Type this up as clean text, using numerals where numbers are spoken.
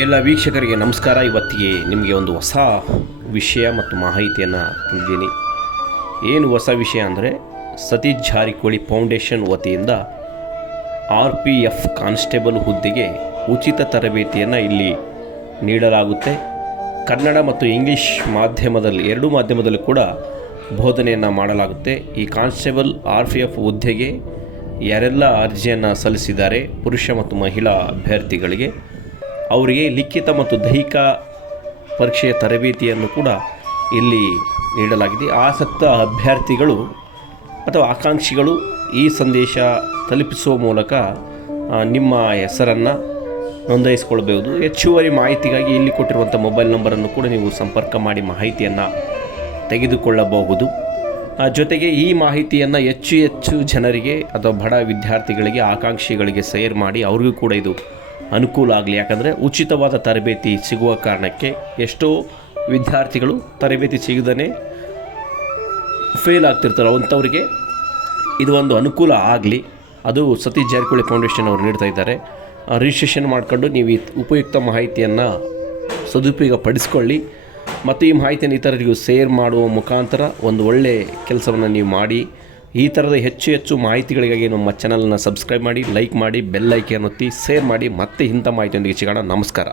ಎಲ್ಲ ವೀಕ್ಷಕರಿಗೆ ನಮಸ್ಕಾರ. ಇವತ್ತಿಗೆ ನಿಮಗೆ ಒಂದು ಹೊಸ ವಿಷಯ ಮತ್ತು ಮಾಹಿತಿಯನ್ನು ತಂದಿದ್ದೀನಿ. ಏನು ಹೊಸ ವಿಷಯ ಅಂದರೆ, ಸತೀಶ್ ಜಾರಕಿಹೊಳಿ ಫೌಂಡೇಶನ್ ವತಿಯಿಂದ RPF ಕಾನ್ಸ್ಟೇಬಲ್ ಹುದ್ದೆಗೆ ಉಚಿತ ತರಬೇತಿಯನ್ನು ಇಲ್ಲಿ ನೀಡಲಾಗುತ್ತೆ. ಕನ್ನಡ ಮತ್ತು ಇಂಗ್ಲೀಷ್ ಮಾಧ್ಯಮದಲ್ಲಿ, ಎರಡೂ ಮಾಧ್ಯಮದಲ್ಲಿ ಕೂಡ ಬೋಧನೆಯನ್ನು ಮಾಡಲಾಗುತ್ತೆ. ಈ ಕಾನ್ಸ್ಟೇಬಲ್ RPF ಹುದ್ದೆಗೆ ಯಾರೆಲ್ಲ ಅರ್ಜಿಯನ್ನು ಸಲ್ಲಿಸಿದ್ದಾರೆ, ಪುರುಷ ಮತ್ತು ಮಹಿಳಾ ಅಭ್ಯರ್ಥಿಗಳಿಗೆ, ಅವರಿಗೆ ಲಿಖಿತ ಮತ್ತು ದೈಹಿಕ ಪರೀಕ್ಷೆಯ ತರಬೇತಿಯನ್ನು ಕೂಡ ಇಲ್ಲಿ ನೀಡಲಾಗಿದೆ. ಆಸಕ್ತ ಅಭ್ಯರ್ಥಿಗಳು ಅಥವಾ ಆಕಾಂಕ್ಷಿಗಳು ಈ ಸಂದೇಶ ತಲುಪಿಸುವ ಮೂಲಕ ನಿಮ್ಮ ಹೆಸರನ್ನು ನೋಂದಾಯಿಸಿಕೊಳ್ಬಹುದು. ಹೆಚ್ಚುವರಿ ಮಾಹಿತಿಗಾಗಿ ಇಲ್ಲಿ ಕೊಟ್ಟಿರುವಂಥ ಮೊಬೈಲ್ ನಂಬರನ್ನು ಕೂಡ ನೀವು ಸಂಪರ್ಕ ಮಾಡಿ ಮಾಹಿತಿಯನ್ನು ತೆಗೆದುಕೊಳ್ಳಬಹುದು. ಜೊತೆಗೆ ಈ ಮಾಹಿತಿಯನ್ನು ಹೆಚ್ಚು ಜನರಿಗೆ ಅಥವಾ ಬಡ ವಿದ್ಯಾರ್ಥಿಗಳಿಗೆ, ಆಕಾಂಕ್ಷಿಗಳಿಗೆ ಶೇರ್ ಮಾಡಿ ಅವ್ರಿಗೂ ಕೂಡ ಇದು ಅನುಕೂಲ ಆಗಲಿ. ಯಾಕಂದರೆ ಉಚಿತವಾದ ತರಬೇತಿ ಸಿಗುವ ಕಾರಣಕ್ಕೆ ಎಷ್ಟೋ ವಿದ್ಯಾರ್ಥಿಗಳು ತರಬೇತಿ ಸಿಗದೇ ಫೇಲ್ ಆಗ್ತಿರ್ತಾರೆ. ಅಂಥವ್ರಿಗೆ ಇದು ಒಂದು ಅನುಕೂಲ ಆಗಲಿ. ಅದು ಸತೀಶ್ ಜಾರಕಿಹೊಳಿ ಫೌಂಡೇಶನ್ ಅವರು ನೀಡ್ತಾ ಇದ್ದಾರೆ. ರಿಜಿಸ್ಟ್ರೇಷನ್ ಮಾಡಿಕೊಂಡು ನೀವು ಉಪಯುಕ್ತ ಮಾಹಿತಿಯನ್ನು ಸದುಪಯೋಗ ಪಡಿಸ್ಕೊಳ್ಳಿ ಮತ್ತು ಈ ಮಾಹಿತಿಯನ್ನು ಇತರರಿಗೂ ಶೇರ್ ಮಾಡುವ ಮುಖಾಂತರ ಒಂದು ಒಳ್ಳೆಯ ಕೆಲಸವನ್ನು ನೀವು ಮಾಡಿ. ಈ ಥರದ ಹೆಚ್ಚು ಮಾಹಿತಿಗಳಿಗಾಗಿ ನಮ್ಮ ಚಾನಲನ್ನು ಸಬ್ಸ್ಕ್ರೈಬ್ ಮಾಡಿ, ಲೈಕ್ ಮಾಡಿ, ಬೆಲ್ ಐಕಾನ್ ಒತ್ತಿ, ಶೇರ್ ಮಾಡಿ. ಮತ್ತೆ ಇಂಥ ಮಾಹಿತಿಯೊಂದಿಗೆ ಸಿಗೋಣ. ನಮಸ್ಕಾರ.